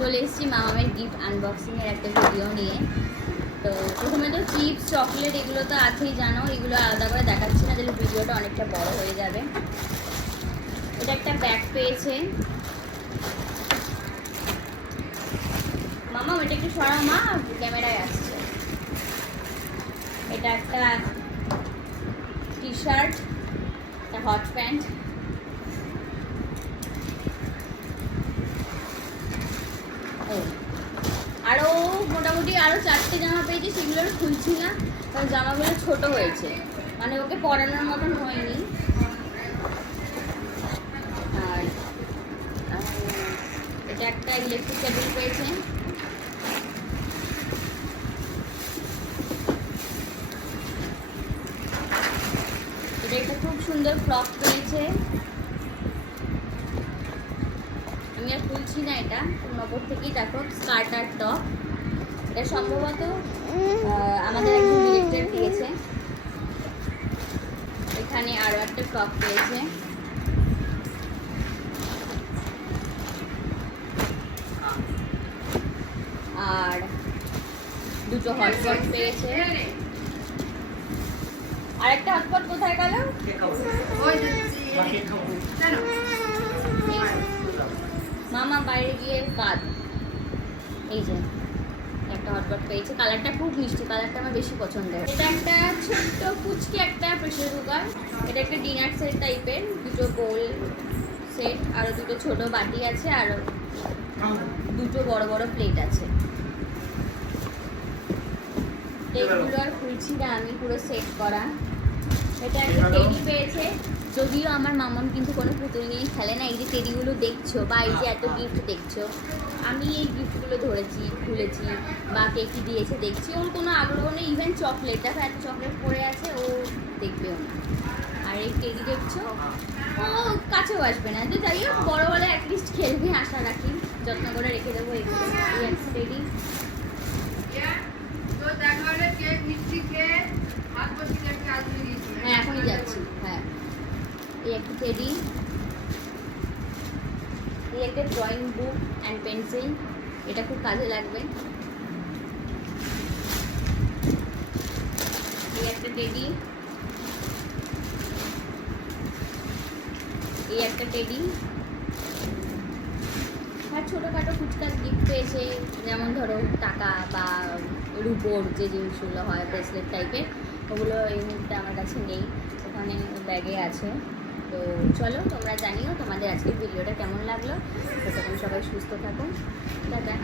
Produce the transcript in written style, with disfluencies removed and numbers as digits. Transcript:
চলে এসেছি মামামের গিফট আনবক্সিংয়ের একটা ভিডিও নিয়ে। তো প্রথমে তো চিপস চকলেট এগুলো তো আছেই, জানো, এগুলো আলাদা করে দেখাচ্ছি না, তাহলে ভিডিওটা অনেকটা বড় হয়ে যাবে। এটা একটা ব্যাগ পেয়েছে মামা, এটা একটু সরাও মা, ক্যামেরায় আসছে। এটা একটা টি শার্ট, একটা হট প্যান্ট, আরও মোটামুটি আরও 4টে জামা পেয়েছি, সেগুলো খুলছি না কারণ জামাগুলো ছোট হয়েছে, মানে ওকে পরানোর মতন হয়নি। আর এটা একটা ইলেকট্রিক কেটল পেয়েছে, এটা একটা খুব সুন্দর ফ্রক পেয়েছে, আমি আর খুলছি না, এটা নগর থেকেই দেখো, স্কার্ট আর টপ। এটা সম্ভবত আমাদের একজন রিলেটিভ দিয়েছে। এখানে আরও একটা ফ্রক পেয়েছে, আর দুটো হটপট পেয়েছে। আর একটা হটপট কোথায় গেল? মামা বাইরে গিয়ে কাঁদ। এই যে একটা হটপট পেয়েছে, কালারটা খুব মিষ্টি, কালারটা আমার বেশি পছন্দ। এটা একটা ছোট্ট কুচকি একটা প্রেসার কুকার, এটা একটা ডিনার সেট টাইপের, দুটো বোল সেট, আরও দুটো ছোট বাটি আছে, আর দুটো বড় বড় প্লেট আছে। এগুলো আর খুলছি না, আমি পুরো সেট করা। এটা একটা টেডি পেয়েছে, যদিও আমার মামন কিন্তু কোনো পুতুল নিয়ে খেলে না। এই যে টেডিগুলো দেখছো বা এই যে এত গিফট দেখছো, আমি এই গিফটগুলো ধরেছি, খুলেছি, বা কে কি দিয়েছে দেখছি, ওর কোনো আগ্রহ নেই। ইভেন চকলেট, দেখো এত চকলেট পড়ে আছে, ও দেখবেও না। আর এই টেডি দেখছো, ও কাছেও আসবে না, যে যাই হোক বড় বলে অ্যাটলিস্ট খেলবে, আশা রাখি, যত্ন করে রেখে দেবো এগুলো। এই একটা টেডি, হ্যাঁ এখনই যাচ্ছি, হ্যাঁ। এই একটা টেডি, এই একটা ড্রয়িং বুক অ্যান্ড পেন্সিল, এটা খুব কাজে লাগবে। এই একটা টেডি, এই একটা টেডি। আর ছোটোখাটো ফুচকার গিফট পেয়েছে, যেমন ধরো টাকা বা রুপোর যে জিনিসগুলো হয় ব্রেসলেট টাইপের, ওগুলো এই মুহূর্তে আমার কাছে নেই, ওখানে ব্যাগে আছে। তো চলো, তোমরা জানিও তোমাদের আজকের ভিডিওটা কেমন লাগলো। ততক্ষণ সবাই সুস্থ থাকো, টাটা।